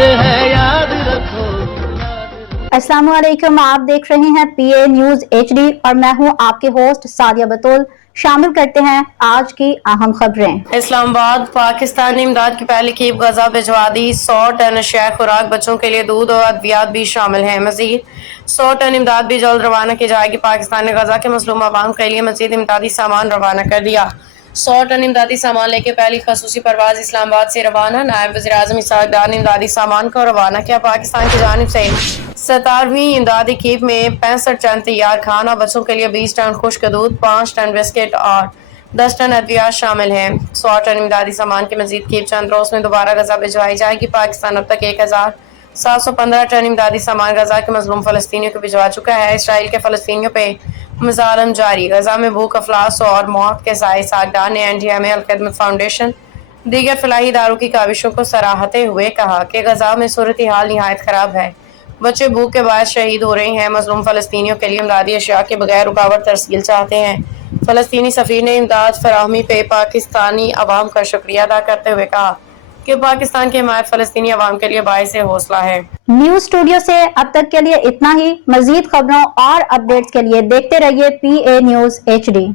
है याद रखो। अस्सलाम वालेकुम, आप देख रहे हैं PA न्यूज HD और मैं हूं आपके होस्ट सादिया बतूल। शामिल करते हैं आज की अहम खबरें। इस्लामाबाद पाकिस्तानी इमदाद की पहली खेप गजा भिजवा दी। 100 टन अशिया खुराक, बच्चों के लिए दूध और अद्वियात भी शामिल हैं। मजीद 100 टन इमदाद भी जल्द रवाना की जाएगी। पाकिस्तान ने गजा के मसलूम अवाम के लिए मजीद इमदादी सामान रवाना कर दिया। 100 टन इमदादी सामान लेके पहली खसूसी परवाज इस्लामाबाद से रवाना। नायब वज़ीर आज़म इसहाक डार ने इमदादी सामान को रवाना किया। पाकिस्तान की जानिब से 17वीं इमदादी खेप में 65 टन तैयार खाना, बच्चों के लिए 20 टन खुश्क दूध, 5 टन बिस्किट और 10 टन अद्वियात शामिल हैं। 100 टन इमदादी सामान की मजीद खेप चंद रोज में दोबारा गजा भिजवाई जाएगी। पाकिस्तान अब तक 1715 टन इमदादी सामान गजा के मजलूम फलस्तीनियों को भिजवा चुका है। इसराइल के फलस्तीनियों पे मुजालम जारी। गजा में भूख, अफलास और मौत के साए इसहाक डार ने NDMA अल-खिदमत फाउंडेशन दीगर फलाही इदारों की काविशों को सराहते हुए कहा कि गजा में सूरत हाल निहायत खराब है। बच्चे भूख के बायस शहीद हो रहे हैं। मजलूम फलस्तीनियों के लिए इमदादी अशिया के बगैर रुकावट तरसील चाहते हैं। फलस्तीनी सफीर ने इमदाद फराहमी पे पाकिस्तानी अवाम का शुक्रिया अदा करते हुए कहा कि पाकिस्तान की हिमायत फलस्तीनी अवाम के लिए बाइस हौसला है। न्यूज स्टूडियो से अब तक के लिए इतना ही। मजीद खबरों और अपडेट्स के लिए देखते रहिए PA न्यूज HD।